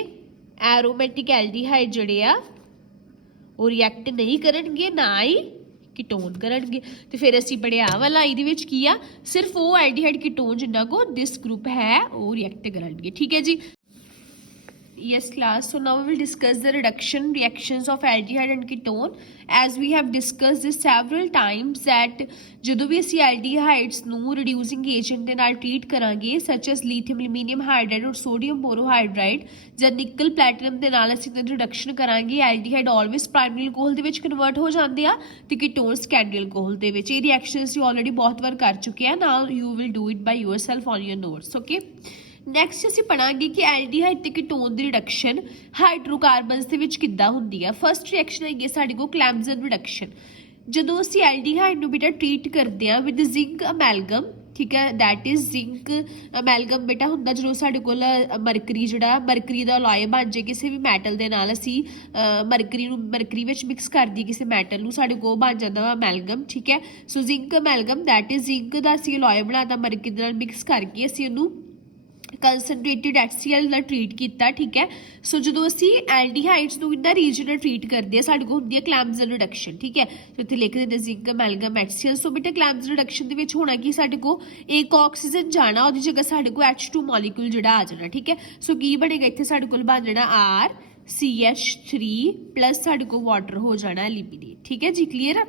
ਐਰੋਮੈਟਿਕ ਐਲਡੀਹਾਈਡ ਜਿਹੜੇ ਆ ਉਹ ਰਿਐਕਟ ਨਹੀਂ ਕਰਨਗੇ, ਨਾ ਹੀ ਕੀਟੋਨ ਕਰਨਗੇ। ਤੇ ਫਿਰ ਅਸੀਂ ਪੜ੍ਹਿਆ ਵਾਲਾ ਇਹਦੇ ਵਿੱਚ ਕੀ ਆ, ਸਿਰਫ ਉਹ ਐਲਡੀਹਾਈਡ ਕੀਟੋਨ ਜਿੰਨਾ ਕੋ ਦਿਸ ਗਰੁੱਪ ਹੈ ਉਹ ਰਿਐਕਟ ਕਰਨਗੇ। ਠੀਕ ਹੈ ਜੀ। Yes class, so now we will discuss the reduction reactions of aldehyde and ketone. As we have discussed this several times that ਜਦੋਂ ਵੀ ਅਸੀਂ aldehydes ਨੂੰ reducing agent ਦੇ ਨਾਲ treat ਕਰਾਂਗੇ such as lithium aluminium hydride or sodium borohydride ਜਾਂ nickel platinum ਦੇ ਨਾਲ ਅਸੀਂ ਤਾਂ reduction ਕਰਾਂਗੇ, aldehyde always primary alcohol ਦੇ ਵਿੱਚ convert ਹੋ ਜਾਂਦੇ ਆ ਤੇ ketone secondary alcohol ਦੇ ਵਿੱਚ। ਇਹ reaction ਅਸੀਂ already ਬਹੁਤ ਵਾਰ ਕਰ ਚੁੱਕੇ ਆ। Now you will do it by yourself on your notes, okay? Next ਅਸੀਂ ਪੜਾਂਗੇ ਕਿ ਐਲਡੀਹਾਈਡ ਤੇ ਕੀਟੋਨ ਦੀ ਰਿਡਕਸ਼ਨ ਹਾਈਡਰੋਕਾਰਬਨਸ ਦੇ ਵਿੱਚ ਕਿੱਦਾਂ ਹੁੰਦੀ ਆ। ਫਸਟ ਰਿਐਕਸ਼ਨ ਹੈਗੀ ਸਾਡੇ ਕੋਲ ਕਲੈਮਜ਼ਨ ਰਿਡਕਸ਼ਨ। ਜਦੋਂ ਅਸੀਂ ਐਲਡੀਹਾਈਡ ਨੂੰ ਬੇਟਾ ਟ੍ਰੀਟ ਕਰਦੇ ਆ ਵਿਦ ਜ਼ਿੰਕ ਅਮੈਲਗਮ, ਠੀਕ ਹੈ, ਦੈਟ ਇਜ਼ ਜ਼ਿੰਕ ਅਮੈਲਗਮ ਬੇਟਾ ਹੁੰਦਾ ਜਦੋਂ ਸਾਡੇ ਕੋਲ ਮਰਕਰੀ ਜਿਹੜਾ ਮਰਕਰੀ ਦਾ ਅਲੋਏ ਬਣ ਜੇ ਕਿਸੇ ਵੀ ਮੈਟਲ ਦੇ ਨਾਲ, ਅਸੀਂ ਮਰਕਰੀ ਵਿੱਚ ਮਿਕਸ ਕਰ ਦਈਏ ਕਿਸੇ ਮੈਟਲ ਨੂੰ, ਸਾਡੇ ਕੋਲ ਬਣ ਜਾਂਦਾ ਵਾ ਅਮੈਲਗਮ। ਠੀਕ ਹੈ, ਸੋ ਜ਼ਿੰਕ ਅਮੈਲਗਮ ਦੈਟ ਇਜ਼ ਜ਼ਿੰਕ ਦਾ ਅਸੀਂ ਅਲੋਏ ਬਣਾਤਾ ਮਰਕਰੀ ਦੇ ਨਾਲ ਮਿਕਸ ਕਰਕੇ ਅਸੀਂ ਉਹਨੂੰ ਕੰਸਨਟ੍ਰੇਟਿਡ HCl ਦਾ ਟ੍ਰੀਟ ਕੀਤਾ। ਠੀਕ ਹੈ, ਸੋ ਜਦੋਂ ਅਸੀਂ ਐਲਡੀਹਾਈਡਸ ਨੂੰ ਇਦਾਂ ਰੀਜਨਲ ਟ੍ਰੀਟ ਕਰਦੇ ਆ ਸਾਡੇ ਕੋਲ ਹੁੰਦੀ ਹੈ ਕਲੈਮਜ਼ਨ ਰਿਡਕਸ਼ਨ। ਠੀਕ ਹੈ, ਸੋ ਇੱਥੇ ਲਿਖ ਦਿੰਦੇ ਜ਼ਿੰਕ ਅਮੈਲਗਮ HCl। ਸੋ ਬੇਟਾ ਕਲੈਮਜ਼ਨ ਰਿਡਕਸ਼ਨ ਦੇ ਵਿੱਚ ਹੋਣਾ ਕਿ ਸਾਡੇ ਕੋਲ ਇੱਕ ਆਕਸੀਜਨ ਜਾਣਾ, ਉਹਦੀ ਜਗ੍ਹਾ ਸਾਡੇ ਕੋਲ H2 ਮੋਲੀਕਿਊਲ ਜਿਹੜਾ ਆ ਜਾਣਾ। ਠੀਕ ਹੈ, ਸੋ ਕੀ ਬਣੇਗਾ ਇੱਥੇ ਸਾਡੇ ਕੋਲ ਬਣ ਜਾਣਾ RCH3 ਪਲੱਸ ਸਾਡੇ ਕੋਲ ਵਾਟਰ ਹੋ ਜਾਣਾ ਐਲੀਮੀਨੇਟ। ਠੀਕ ਹੈ ਜੀ, ਕਲੀਅਰ ਹੈ?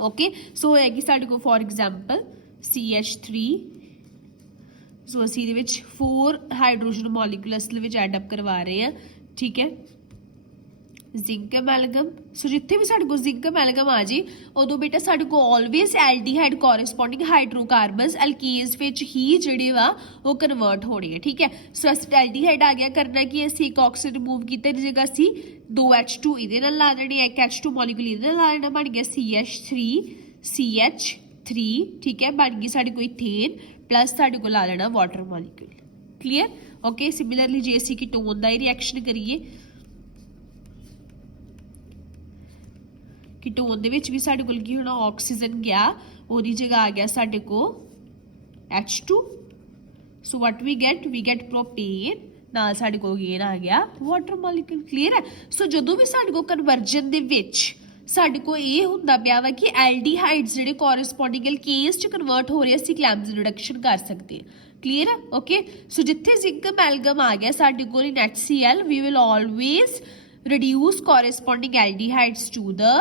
ਓਕੇ, ਸੋ ਹੋਏਗੀ ਸਾਡੇ ਕੋਲ ਫੋਰ ਐਗਜ਼ਾਮਪਲ CH3। ਸੋ ਅਸੀਂ ਇਹਦੇ ਵਿੱਚ 4 ਹਾਈਡਰੋਜਨ ਮੋਲੀਕੂਲ ਅਸਲ ਵਿੱਚ ਐਡ ਅਪ ਕਰਵਾ ਰਹੇ ਹਾਂ। ਠੀਕ ਹੈ, ਜ਼ਿੰਕ ਅਮੈਲਗਮ। ਸੋ ਜਿੱਥੇ ਵੀ ਸਾਡੇ ਕੋਲ ਜ਼ਿੰਕ ਅਮੈਲਗਮ ਆ ਜੀ ਉਦੋਂ ਬੇਟਾ ਸਾਡੇ ਕੋਲ ਆਲਵੇਜ਼ ਐਲਡੀਹਾਈਡ ਕੋਰਸਪੋਂਡਿੰਗ ਹਾਈਡਰੋਕਾਰਬਨਸ ਐਲਕੇਜ਼ ਵਿੱਚ ਹੀ ਜਿਹੜੇ ਵਾ ਉਹ ਕਨਵਰਟ ਹੋਣੇ ਆ। ਠੀਕ ਹੈ, ਸੋ ਅਸੀਂ ਐਲਡੀਹਾਈਡ ਆ ਗਿਆ, ਕਰਨਾ ਕਿ ਅਸੀਂ ਇੱਕ ਆਕਸੀਜਨ ਰਿਮੂਵ ਕੀਤਾ, ਦੀ ਜਗ੍ਹਾ ਅਸੀਂ 2 H2 ਇਹਦੇ ਨਾਲ ਲਾ ਦੇਣੀ, ਇੱਕ H2 ਮੋਲੀਕੂਲ ਇਹਦੇ ਨਾਲ ਲਾ ਦੇਣਾ, ਬਣ ਗਿਆ CH3 CH3। ਠੀਕ ਹੈ, ਬਣ ਗਈ ਸਾਡੇ ਕੋਲ ਇਥੇਨ ਪਲੱਸ ਸਾਡੇ ਕੋਲ ਆ ਜਾਣਾ water molecule. Clear? Okay, similarly ਜੇ ਅਸੀਂ ਕੀਟੋਨ ਦਾ ਹੀ ਰਿਐਕਸ਼ਨ ਕਰੀਏ, ਕੀਟੋਨ ਦੇ ਵਿੱਚ ਵੀ ਸਾਡੇ ਕੋਲ ਕੀ ਹੋਣਾ, ਆਕਸੀਜਨ ਗਿਆ, ਉਹਦੀ ਜਗ੍ਹਾ ਆ ਗਿਆ ਸਾਡੇ ਕੋਲ H2। So what we get ਪ੍ਰੋਪੇਨ, ਨਾਲ ਸਾਡੇ ਕੋਲ ਗੇਨ ਆ ਗਿਆ ਵਾਟਰ ਮੋਲੀਕੂਲ। ਕਲੀਅਰ ਹੈ? ਸੋ ਜਦੋਂ ਵੀ ਸਾਡੇ ਕੋਲ ਕਨਵਰਜਨ ਦੇ ਵਿੱਚ ਸਾਡੇ ਕੋਲ ਇਹ ਹੁੰਦਾ ਪਿਆ ਵਾ ਕਿ ਐਲਡੀਹਾਈਡਸ ਜਿਹੜੇ ਕੋਰਸਪੋਂਡਿੰਗ ਐਲਕੇਨਸ ਚ ਕਨਵਰਟ ਹੋ ਰਹੇ, ਅਸੀਂ ਕਲੈਮਜ਼ਨ ਰਿਡਕਸ਼ਨ ਕਰ ਸਕਦੇ ਹਾਂ। ਕਲੀਅਰ ਹੈ? ਓਕੇ, ਸੋ ਜਿੱਥੇ ਜ਼ਿੰਕ ਅਮੈਲਗਮ ਆ ਗਿਆ ਸਾਡੇ ਕੋਲ ਇਨ HCl, we will always reduce corresponding aldehydes to the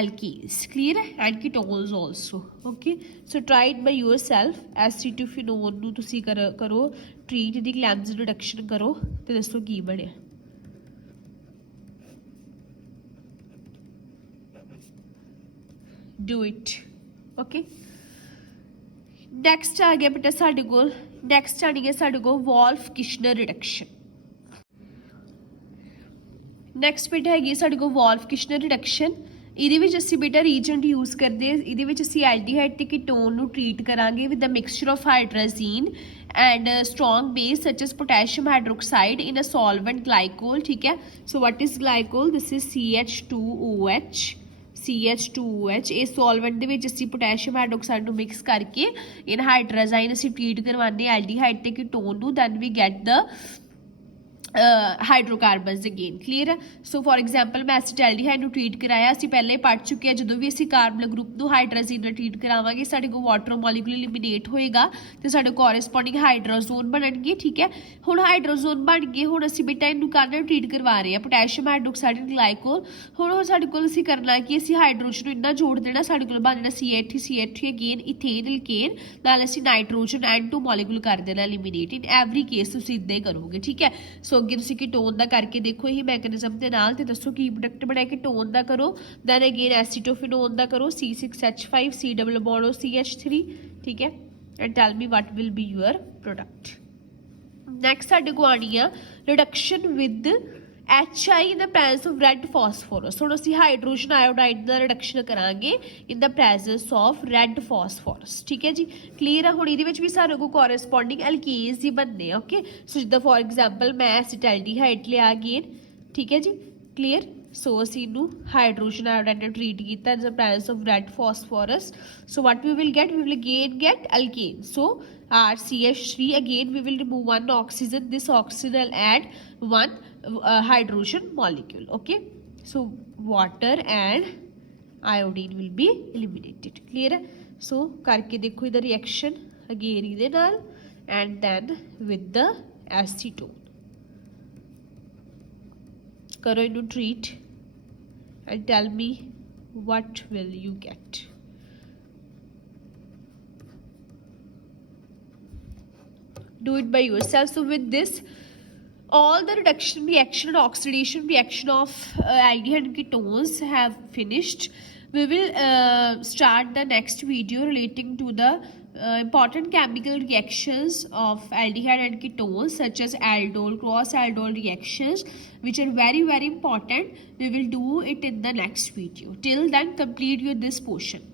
alkenes. Clear? And ketones also. Okay, so try it by yourself। acetyphenone ਨੂੰ ਤੁਸੀਂ ਕਰੋ ਟ੍ਰੀਟ ਦੀ ਕਲੈਮਜ਼ਨ ਰਿਡਕਸ਼ਨ ਕਰੋ ਤੇ ਦੱਸੋ ਕੀ ਬਣਿਆ। Do it. Okay, next ਆ ਗਿਆ ਬੇਟਾ ਸਾਡੇ ਕੋਲ, ਨੈਕਸਟ ਆਣੀ ਹੈ ਸਾਡੇ ਕੋਲ ਵੋਲਫ ਕਿਸ਼ਨਰ ਰਿਡਕਸ਼ਨ। ਨੈਕਸਟ ਬੇਟਾ ਹੈਗੀ ਸਾਡੇ ਕੋਲ ਵੋਲਫ ਕਿਸ਼ਨਰ ਰਿਡਕਸ਼ਨ। ਇਹਦੇ ਵਿੱਚ ਅਸੀਂ ਬੇਟਾ ਰੀਜੈਂਟ ਯੂਜ਼ ਕਰਦੇ ਹਾਂ, ਇਹਦੇ ਵਿੱਚ ਅਸੀਂ ਐਲਡੀਹਾਈਡ ਤੇ ਕੀਟੋਨ ਨੂੰ ਟ੍ਰੀਟ ਕਰਾਂਗੇ with a mixture of hydrazine and strong base such as potassium hydroxide in a solvent glycol. ਠੀਕ ਹੈ, so what is glycol, this is CH2OH। ਇਹ ਸੋਲਵੈਂਟ ਦੇ ਵਿੱਚ ਅਸੀਂ ਪੋਟੈਸ਼ੀਅਮ ਹਾਈਡਰੋਕਸਾਈਡ ਨੂੰ ਮਿਕਸ ਕਰਕੇ ਇਨ ਹਾਈਡਰਾਜ਼ਾਈਨ ਅਸੀਂ ਟ੍ਰੀਟ ਕਰਵਾਉਂਦੇ ਐਲਡੀਹਾਈਡ ਤੇ ਕੀਟੋਨ ਨੂੰ, then we get the hydrocarbons again clear ਹੈ। ਸੋ ਫॉर ਐਗਜ਼ਾਮਪਲ ਮੈਂ ਐਸੀਟੈਲਡੀਹਾਈਡ ਨੂੰ ਟ੍ਰੀਟ ਕਰਾਇਆ, ਅਸੀਂ ਪਹਿਲੇ ਪੜ੍ਹ ਚੁੱਕੇ ਹਾਂ ਜਦੋਂ ਵੀ ਅਸੀਂ ਕਾਰਬਨ ਗਰੁੱਪ ਨੂੰ ਹਾਈਡਰਾਜ਼ੀਨ ਨਾਲ ਟ੍ਰੀਟ ਕਰਾਵਾਂਗੇ ਸਾਡੇ ਕੋਲ ਵਾਟਰ ਮੋਲੀਕੂਲ ਐਲੀਮੀਨੇਟ ਹੋਏਗਾ ਤੇ ਸਾਡੇ ਕੋਰਸਪੋਂਡਿੰਗ ਹਾਈਡਰੋਜ਼ੋਨ ਬਣਨਗੇ। ਠੀਕ ਹੈ, ਹੁਣ ਹਾਈਡਰੋਜ਼ੋਨ ਬਣ ਗਏ, ਹੁਣ ਅਸੀਂ ਬੇਟਾ ਇਹਨੂੰ ਕਾਹਦੇ ਟ੍ਰੀਟ ਕਰਵਾ ਰਹੇ ਹਾਂ ਪੋਟੈਸ਼ੀਅਮ ਹਾਈਡਰੋਕਸਾਈਡ ਐਂਡ ਗਲਾਈਕੋਲ। ਹੁਣ ਸਾਡੇ ਕੋਲ ਅਸੀਂ ਕਰਨਾ ਕਿ ਅਸੀਂ ਹਾਈਡਰੋਜਨ ਨੂੰ ਇੰਨਾ ਜੋੜ ਦੇਣਾ, ਸਾਡੇ ਕੋਲ ਬਣ ਜਾਣਾ CH3 ਅਗੇਨ ਇਥੇਨ ਐਲਕੇਨ, ਨਾਲ ਅਸੀਂ ਨਾਈਟ੍ਰੋਜਨ ਐਂਡ 2 ਮੋਲੀਕੂਲ ਕਰ ਦੇਣਾ ਐਲੀਮੀਨੇਟ। ਇਨ ਐਵਰੀ ਕੇਸ ਤੁਸੀਂ ਇੱਦਾਂ ਹੀ ਕਰੋਗੇ। ਠੀਕ ਹੈ, ਸੋ ਅੱਗੇ ਤੁਸੀਂ ਕੀਟੋਨ ਦਾ ਕਰਕੇ ਦੇਖੋ ਇਹ ਮੈਕੈਨਿਜ਼ਮ ਦੇ ਨਾਲ ਤੇ ਦੱਸੋ ਕੀ ਪ੍ਰੋਡਕਟ ਬਣਿਆ। ਕੀਟੋਨ ਦਾ ਕਰੋ, ਦੈਨ ਅਗੇਨ ਐਸੀਟੋਫਿਨੋਨ ਦਾ ਕਰੋ, C6H5 C double bond CH3। ਠੀਕ ਹੈ, and tile me what will be your product. Next ਸਾਡੇ ਕੋਲ ਆਣੀ ਆ reduction with HI in the presence of red phosphorus। ਹੁਣ ਅਸੀਂ ਹਾਈਡਰੋਜਨ ਆਇਓਡਾਈਡ ਦਾ ਰਿਡਕਸ਼ਨ ਕਰਾਂਗੇ ਇਨ the presence of red phosphorus. ਠੀਕ ਹੈ ਜੀ, ਕਲੀਅਰ ਆ। ਹੁਣ ਇਹਦੇ ਵਿੱਚ ਵੀ ਸਾਡੇ ਕੋਲ ਕੋਰਸਪੋਂਡਿੰਗ ਐਲਕੇਨਸ ਹੀ ਬਣਨੇ ਆ। ਓਕੇ, ਸੋ ਜਿੱਦਾਂ ਫॉर ਐਗਜ਼ਾਮਪਲ ਮੈਂ ਐਸੀਟੈਲਡੀਹਾਈਡ ਲਿਆ ਅਗੇਨ। ਠੀਕ ਹੈ ਜੀ, ਕਲੀਅਰ। ਸੋ ਅਸੀਂ ਇਹਨੂੰ ਹਾਈਡਰੋਜਨ ਆਇਓਡਾਈਡ ਨਾਲ ਟ੍ਰੀਟ ਕੀਤਾ in the presence of red phosphorus. So what we will again get alkane। So CH3 again we will remove one oxygen, this oxygen will add one hydrogen molecule। okay, so water and iodine will be eliminated। clear है? so करके देखो इधर reaction again इधे नाल and then with the acetone करो इन्हू treat and tell me what will you get। do it by yourself। so with this all the reduction reaction and oxidation reaction of aldehyde and ketones have finished। we will start the next video relating to the important chemical reactions of aldehyde and ketones such as aldol, cross aldol reactions, which are very important। we will do it in the next video. Till then complete your this portion।